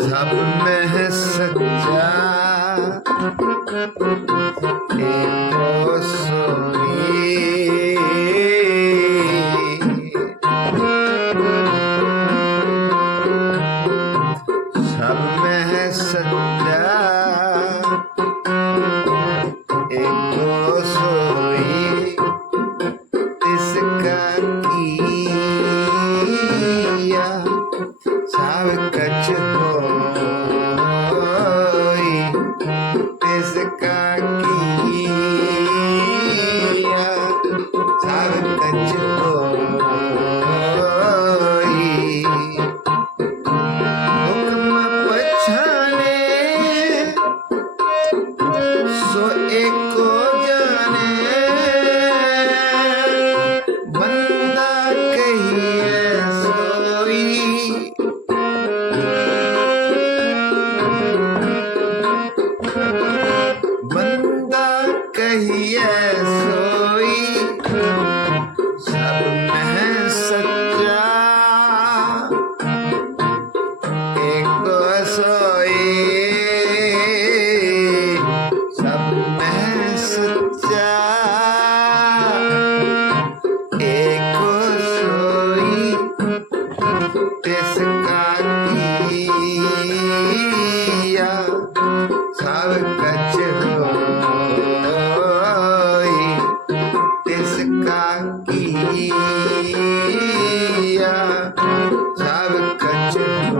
सब में सच्चा। एक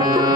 Thank you.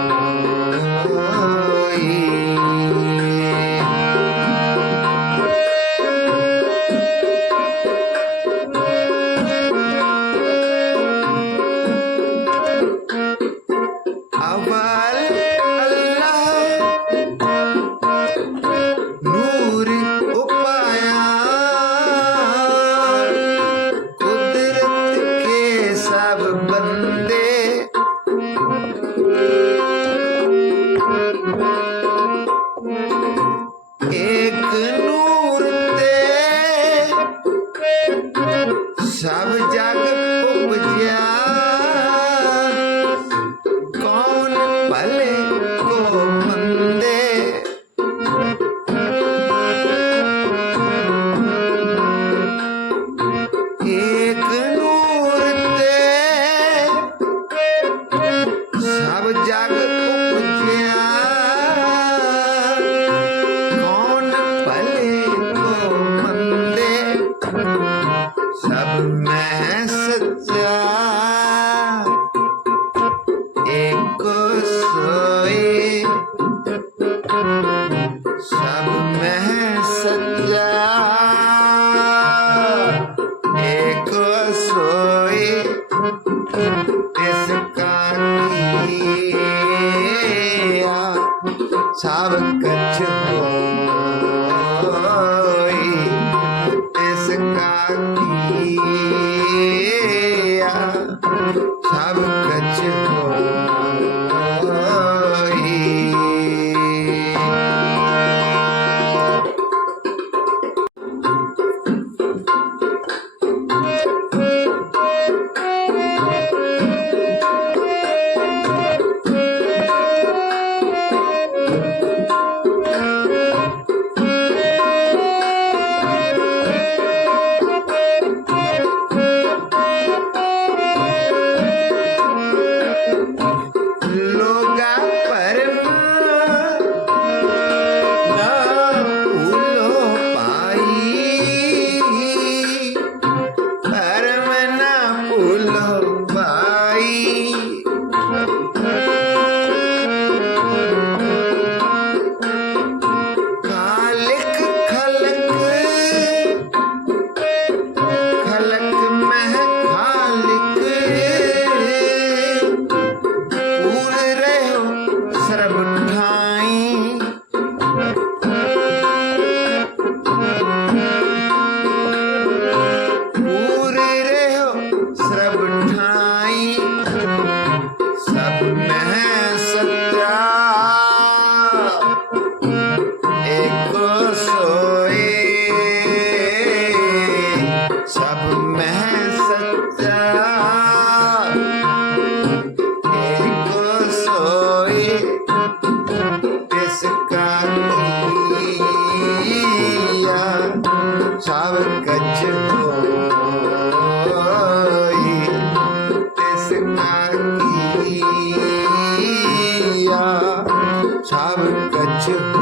सब कच्छ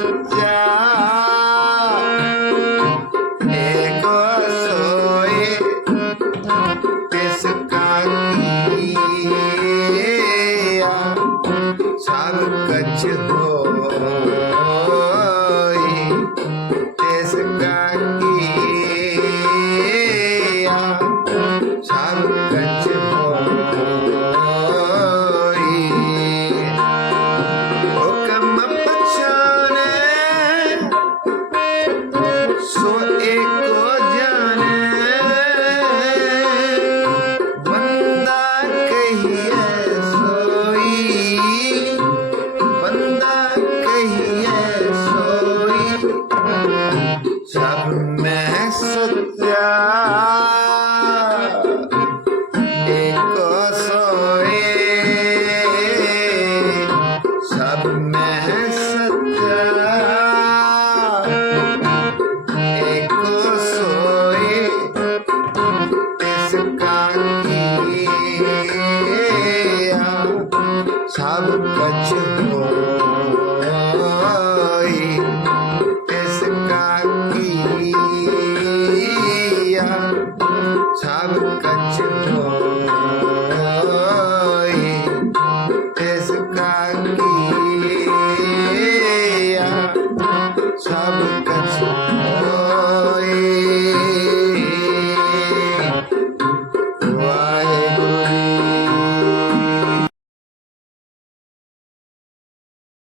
में